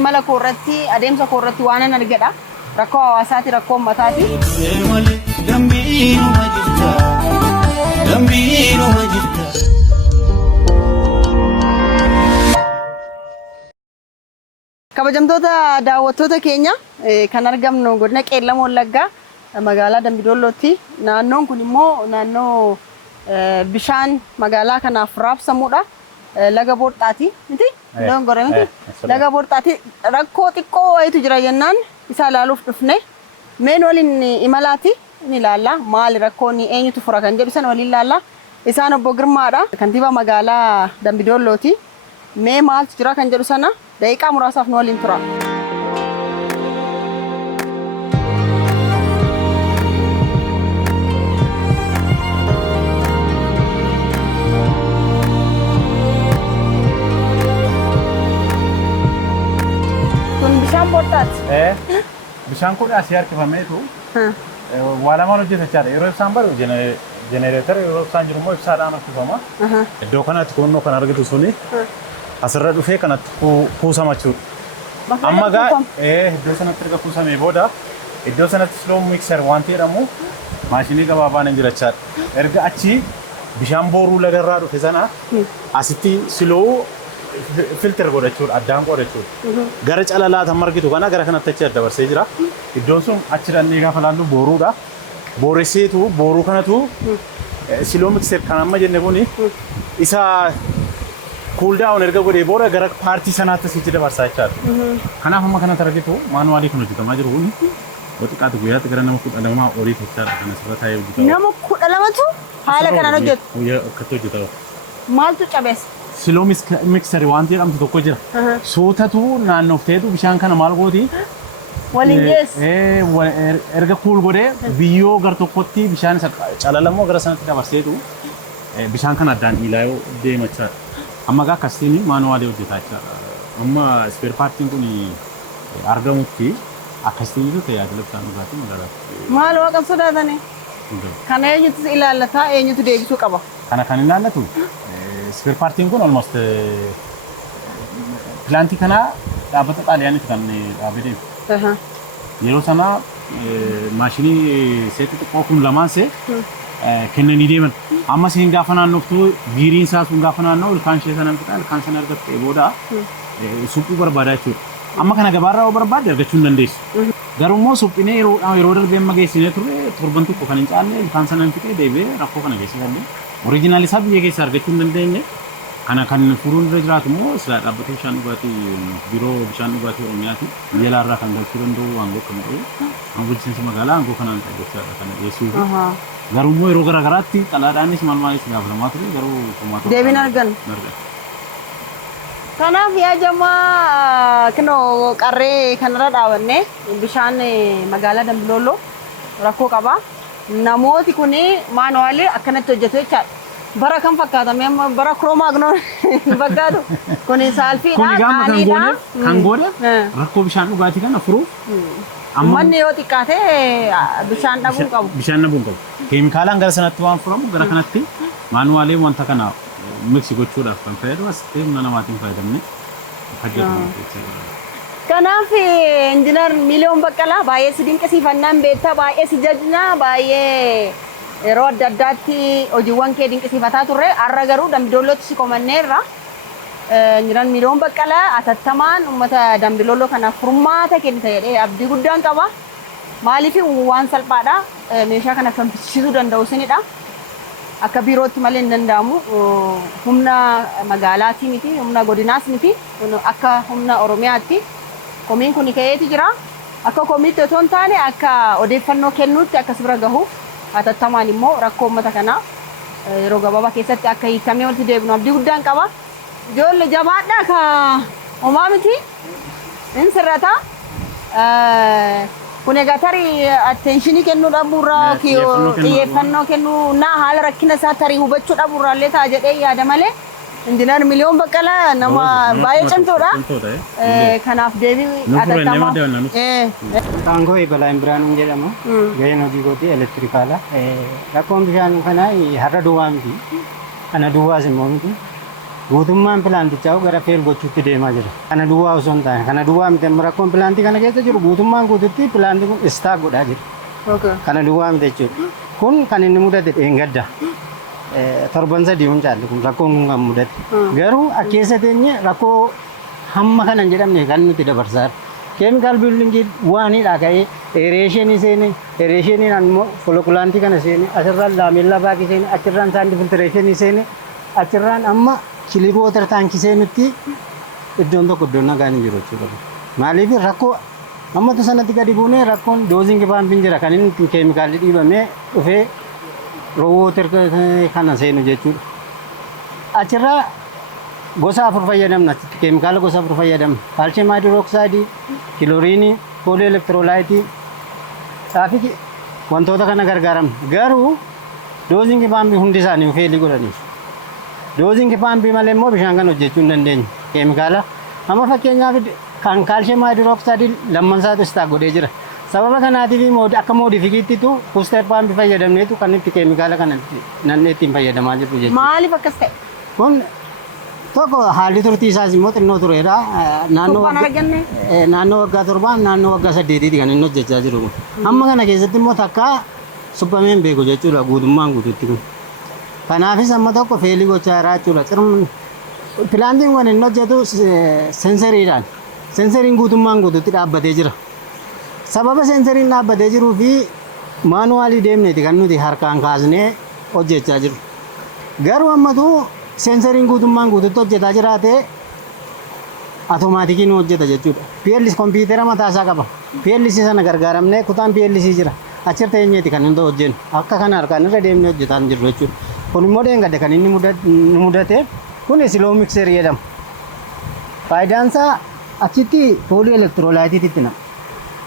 imala koorratti adeemsa koorratti waan an argedha. Rakkoo hawaasaati, rakkoo uummataati. Kabajamtoota daawwattoota keenya kan argamnu godina Qeellam Wallaggaa magaalaa Dambidollootti. Naannoon kun immoo naannoo bishaan magaalaa kanaaf raabsamudha. Laga Borxaati miti? Loon gore miti? Laga Borxaati rakkoo xiqqoo wayitu jira jennaan isa ilaaluuf dhufne. Meen waliin imalaati ni ilaalla. Maali rakkoon eenyutu fura kan jedhu sana waliin ilaalla. Isaan obbo Girmaadha. Kantiibaa magaalaa Dambidollooti. Mee maaltu jira kan jedhu sana daqiiqaa muraasaaf nu waliin tura. Bishaan Borxaati. Bishaan kun asii harkifameetu waa lamaan hojjetachaadha. Yeroo ibsaan badu jenereetara yeroo ibsaan jiru immoo ibsaadhaan harkifama. Iddoo kanatti kunnoo kan argitu suni asirra dhufee kanatti kuusama jechuudha. Amma gaa iddoo sanatti erga kuusamee booda iddoo sanatti slow mixer wanti jedhamu maashinii gabaabaan hin jirachaadha. Erga achi bishaan booruu lagarraa dhufe sana asitti slow filter godhachuudha, addaan godhachuudha. Gara calalaata margitu kana gara kanatti achi dabarsee jira. Iddoon sun achi dhannee gaafa laallu booruudha. Booresseetu booruu kanatu slow mixer kan amma jenne kuni isa cool down erga godhee booda gara paartii sanaatti asitti dabarsaa jechaadha. Kanaaf amma kanatti argitu maanuwaalii kun hojjetamaa jiru kun xiqqaatu guyyaatti gara nama 12 olii jechaadha kan asirra taa'ee hojjetamu. Nama 12tu haala kanaan hojjetu. Guyyaa akkatti hojjetamu. Maaltu cabeessa? Slow mixer wanti jedhamtu tokko jira. Suutatu naannofteetu bishaan kana maal gooti? Waliin geessu. Erga cool godhee biyyoo gar tokkotti bishaan isa calalamoo gara sanatti dabarseetu bishaan kana addaan dhiilaa yoo deemachaa. Amma gaa akkasiin maanuwaalii hojjetaa jira. Amma spare partiin kun argamutti akkasiin tajaajila bishaan dhugaatii magaalaa. Maal waaqan sodaatanii? Kana eenyutu ilaallata? Eenyutu deebisuu qaba? Kana kan ilaallatu spare partiin kun almost pilaantii kana dhaabbata xaaliyaanitti kan dhaabee deemu. Yeroo sana maashinii seetti xiqqoo kun lamaan see kennanii deeman. Amma seen gaafa naannoftuu biiriin isaa sun gaafa naannoo ilkaan ishee sana fixaa ilkaan sana argattee booda suphuu barbaadaa jechuudha. Amma kana gabaarraa yoo barbaadde argachuu hin dandeessu. Garuu immoo suphinee yeroo darbee amma geessinee turre torban tokko kan hin caalle ilkaan sana hin fixee deebi'ee rakkoo kana geessisallee. Oriijinaal isaa biyya keessa argachuu hin dandeenye. Kana kan furuun irra jiraatu immoo sila dhaabbata bishaan dhugaatii biiroo bishaan dhugaatii Oromiyaati. Biyya alaarraa kan galchuu danda'u aangoo kan ta'e aangoo bulchiinsa magaalaa aangoo kanaan qabdachaadha kana dhiyeessuu fi garuu immoo yeroo garaagaraatti xalaadhaanis maal maalis gaafatamaa ture garuu kumaata deebiin argan. Kanaaf yaa jamaa kinoo qarree kanarra dhaabannee bishaan magaalaa Dambidolloo rakkoo qaba. Namooti kun maanuwaalii akkanatti hojjetu jechaadha. Bara kan fakkaatame amma bara Cro-Magnon fakkaatu kun saalfiidha qaaniidha kan goone rakkoo bishaan dhugaatii kana furu manni yoo xiqqaate bishaan dhabuu qabu. Bishaan dhabuu qabu. Keemikaalaan gara sanatti waan furamu gara kanatti maanuwaalee wanta kana miksi gochuudhaaf kan fayyadu asitti humna namaatiin fayyadamne fayyadamu. Kanaaf injiinar Miliyoon Baqqalaa baay'ee si dinqisiifannaan beektaa baay'ee si jajna baay'ee yeroo adda addaatti hojiiwwan kee dinqisiifataa turre har'a garuu Dambidollootti si komanneerra. Injiinar Miliyoon Baqqalaa atattamaan uummata Dambidolloo kanaaf furmaata kennita jedhee abdii guddaan qaba. Maaliif waan salphaadha meeshaa kana kan fichisiisuu danda'u isinidha. Akka biirootti malee hin danda'amu humna magaalaatii miti humna godinaas miti akka humna Oromiyaatti. Komiin kun ka'eeti jira. Akka komiitti otoo hin taane akka odeeffannoo kennuutti akka sibira gahuuf atattamaan immoo rakkoo uummata kanaa yeroo gabaabaa keessatti akka hiikamee walitti deebinu abdii guddaan qaba. Ijoollee jabaadhaa ka homaa miti hin sirrata. Kun egaa tarii atteenshinii kennuu dhabuurraa xiyyeeffannoo kennuu naa haala rakkina isaa tarii hubachuu dhabuurraallee ta'a jedhee yaada malee. Injiinar Miliyoon Baqqalaa nama baay'ee cimtuudha. Kanaaf deebii atattamaa. Taangoo Ibalaan Biraanuun jedhama. Gaheen hojii kooti elektirikaala. Rakkoon bishaan kanaa har'a duwwaa miti. Kana duwwaas immoo miti. Guutummaan pilaantichaa gara feel gochuutti deemaa jira. Kana duwwaa osoo hin taane kana duwwaa miti rakkoon pilaantii kana keessa jiru guutummaan guututti pilaantii kun istaa godhaa jira. Kana duwwaa miti jechuudha. Kun kan inni mudate dheengadda. Torban sadii hin caalle kun rakkoon kun kan mudate. Garuu keessa teenye rakkoo hamma kana hin jedhamne kan nuti dabarsaa. Keemikaal biildingii waanidha ka'ee ereeshinii seene ereeshiniin ammoo folokulaantii kana seene asirraan laamellaa baakii seene achirraan saandi filtireeshinii seene achirraan amma kiliruu wootar taankii seenutti iddoon tokko iddoon nagaan hin jiru jechuudha. Maaliif rakkoo ammatu sanatti gadi buunee rakkoon dooziin paampiin jira kan inni keemikaalli dhiibamee dhufee roowwootar kana seenu jechuudha. Achirraa gosa afur fayyadamna keemikaala gosa afur fayyadamna kaalshiyeem haayidrooksayidii kiloriinii poolii elektiroolaayitii xaafii wantoota kana gargaaramna garuu dooziin paampii hundi isaanii feelii godhaniif dooziin paampii malee immoo bishaan kan hojjechuu hin dandeenye keemikaala amma fakkeenyaaf kan kaalshiyeem haayidrooksayidii lammansaatu istaa godhee jira sababa kanaatiif akka moodifikiittitu buuster paampii fayyadamneetu kan itti keemikaala kana nannee ittiin fayyadamaa jirru jechuudha. Maaliif akkas ta'e? Kun tokko haalli turtii isaas immoo xinnoo tureedha. Naannoo waggaa torbaan naannoo waggaa saddeetiiti kan inni hojjechaa jiru kun. Amma kana keessatti immoo takka suphamee hin beeku jechuudha guutummaan guutuutti kun. Kanaafis amma tokko feelii gochaa jira jechuudha. Pilaantiin kun inni hojjetu seensariidhaan. Seensariin guutummaan guutuutti dhaabbatee jira. Sababa seensariin dhaabbatee jiruu fi maanuwaalii deemneeti kan nuti harkaan kaasnee hojjechaa jiru. Garuu ammatu seensariin guutummaan guutuutti hojjetaa jiraate automaatikii nu hojjeta jechuudha. PLC kompiitara mataasaa qaba. PLC sana gargaaramnee kutaan PLC jira. Achirra teenyeeti kan inni hojjennu. Akka kana harkaan irra deemnee hojjetaa jirru jechuudha. Kun immoo dheengadde kan inni nu mudate kun siloo mikserii jedhama. Faayidaan isaa achitti poolii elektiroolaayitiitti nama.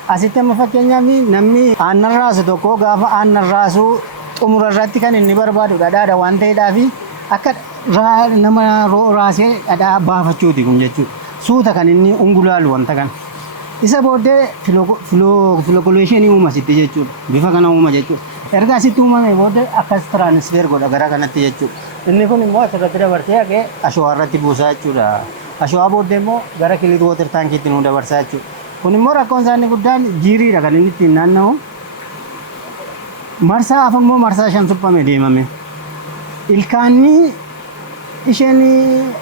Asitti amma fakkeenyaaf namni aannan raasu tokko gaafa aannan raasuu xumura irratti kan inni barbaadu dhadhaadha waan ta'eedhaaf akka nama raasee dhadhaa baafachuuti kun jechuudha. Suuta kan inni ungulaalu wanta kana. Isa booddee filookuleeshinii uuma sitti jechuudha. Bifa kana uuma jechuudha. Erga asitti uumame booddee akkas tiraanisfeer godha gara kanatti jechuudha. Inni kun immoo asirratti dabarsee haqee ashawaa irratti buusaa jechuudha. Ashawaa booddee immoo gara kiliruu wootar taankiitti nu dabarsaa jechuudha. Kun immoo rakkoon isaanii guddaan jiiriidha kan inni ittiin naanna'u. Marsaa afur immoo marsaa shan suphame deemame. Ilkaanni isheen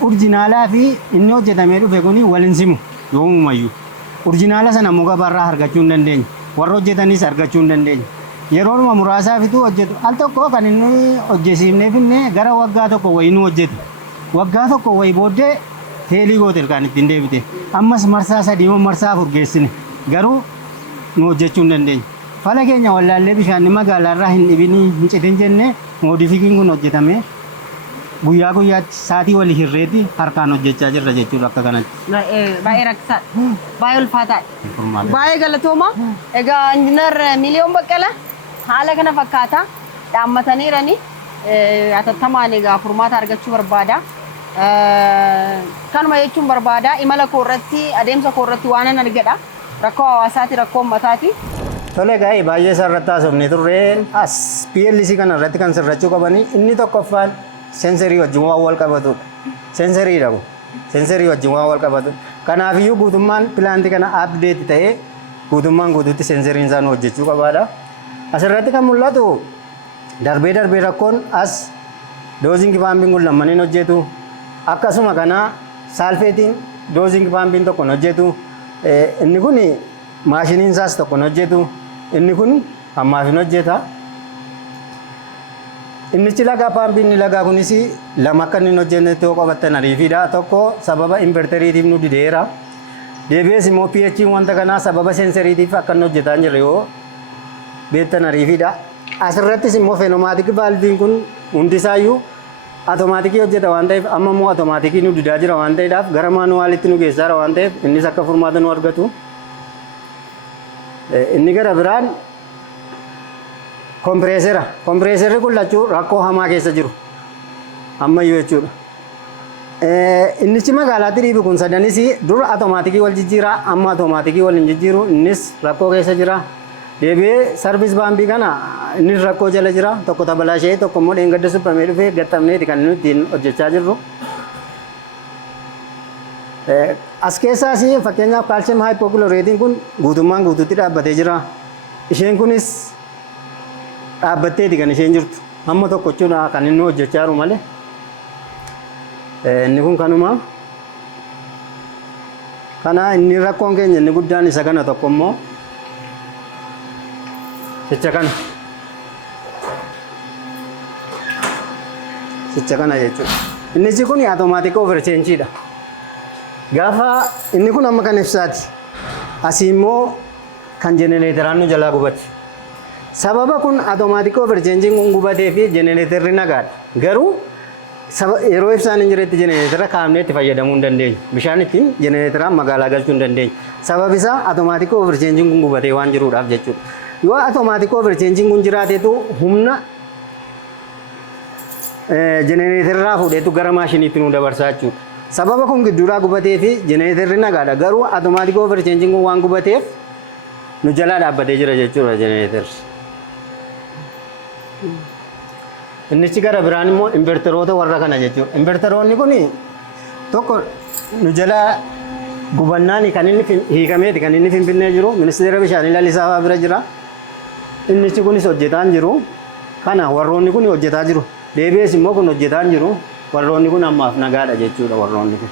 urjinaalaa fi inni hojjetamee dhufe kun waliin simu yoomumayyuu. Urjinaala sana muka barraa argachuu hin dandeenye. Warra hojjetanis argachuu hin dandeenye. Yeroodhuma muraasaaftuu hojjetu. Al tokko kan inni hojjesiifnee finne gara waggaa tokko wayii nu hojjete. Waggaa tokko wayii booddee teelii goote ilkaan ittiin deebite. Ammas marsaa sadii moo marsaa afur geessine. Garuu nu hojjechuu hin dandeenye. Fala keenya wallaallee bishaan magaalaarraa hin dhibinii hin citin jenne moodifikiin kun hojjetame. Guyyaa guyyaatti saatii walii hirreetti harkaan hojjechaa jirra jechuudha akka kanatti. Baay'ee rakkisaadha. Baay'ee ulfaataadha. Baay'ee galatooma. Egaa injiinar Miliyoon Baqqalaa haala kana fakkaata dhaammataniirani atattamaan egaa furmaata argachuu barbaada. Kanuma jechuun barbaada imala koo irratti adeemsa koo irratti waan an argedha. Rakkoo hawaasaati rakkoo uummataati. Tole gaa'ee baay'ee isarratti haasofne turre as PLC kana irratti kan sirrachuu qabanii inni tokkoffaan seensarii wajjin waan wal qabatudha. Seensariidha kun. Seensarii wajjin waan wal qabatudha. Kanaafiyyuu guutummaan pilaantii kana abdeeti ta'ee guutummaan guutuutti seensariin isaa nu hojjechuu qabaadha. Asirratti kan mul'atu darbee rakkoon as dooziin paampiin kun lamaniin hojjetu. Akkasuma kana saalfeetiin dooziin paampiin tokko hojjetu. Inni kun maashiniin isaas tokko hojjetu. Inni kun ammaaf hin hojjeta. Inni lagaa paampiin lagaa kunis lama akka inni hojjennetti yoo qabattan ariifiidha. Tokko sababa inverteriitiif nu dideera. Deebi'ees immoo pH wanta kanaa sababa seensariitiif akka inni hojjetaa hin jirre yoo beektan ariifiidha. Asirrattis immoo feenomaatik vaalviin kun hundisaayyuu automaatikii hojjeta waan ta'eef amma immoo automaatikii nu didaa jira waan ta'eedhaaf gara maanuwaalitti nu geessaa waan ta'eef innis akka furmaata nu argatu. Inni gara biraan kompireesera. Kompireeserri kun lachuu rakkoo hamaa keessa jiru. Ammayyuu jechuudha. Innichi magaalaatti dhiibu kun sadanis dura automaatikii wal jijjiiraa amma automaatikii wal hin jijjiiru innis rakkoo keessa jira. Deebi'ee sarviis paampii kana innis rakkoo jala jira. Tokko tabalaashee tokko immoo dheengadda suphamee dhufee gaxxamneeti kan nuti ittiin hojjechaa jirru. As keessaas fakkeenyaaf kaalsiyam haayipookiloreetiin kun guutummaan guutuutti dhaabbatee jira. Isheen kunis dhaabbatteeti kan isheen jirtu. Amma tokko jechuudha kan inni hojjechaa jiru malee. Inni kun kanuma. Kana inni rakkoon keenya inni guddaan isa kana tokko immoo jecha kana. Jecha kana jechuudha. Inni kun automaatik overchangeedha. Gaafa inni kun amma kan ibsaati. Asii immoo kan jenereeteraan nu jalaa gubate. Sababa kun automaatik overchanging kun gubatee fi jenereeterri nagaadha. Garuu yeroo ibsaan hin jiretti jenereetera kaafnee itti fayyadamuu hin dandeenyu. Bishaan ittiin jenereeteraan magaalaa galchuu hin dandeenyu. Sababni isaa automaatik overchanging kun gubatee waan jiruudhaaf jechuudha. Yoo automaatik overchanging kun jiraateetu humna jenereeterraa fuudheetu gara maashiniitti nu dabarsaa jechuudha. Sababa kun gidduudhaa gubatee fi jenereeterri nagaadha. Garuu automaatik overchanging kun waan gubateef nu jalaa dhaabbatee jira jechuudha jenereeterri. Innichi gara biraan immoo inverteroota warra kana jechuudha. Inverteroonni kun tokko nu jalaa gubannaan kan inni hiikameeti kan inni finfinnee jiru ministeera bishaanii lalisaa bira jira. Innichi kunis hojjetaa hin jiru. Kana warroonni kun hojjetaa jiru. Deebi'ees immoo kun hojjetaa hin jiru. Warroonni kun ammaaf nagaadha jechuudha warroonni kun.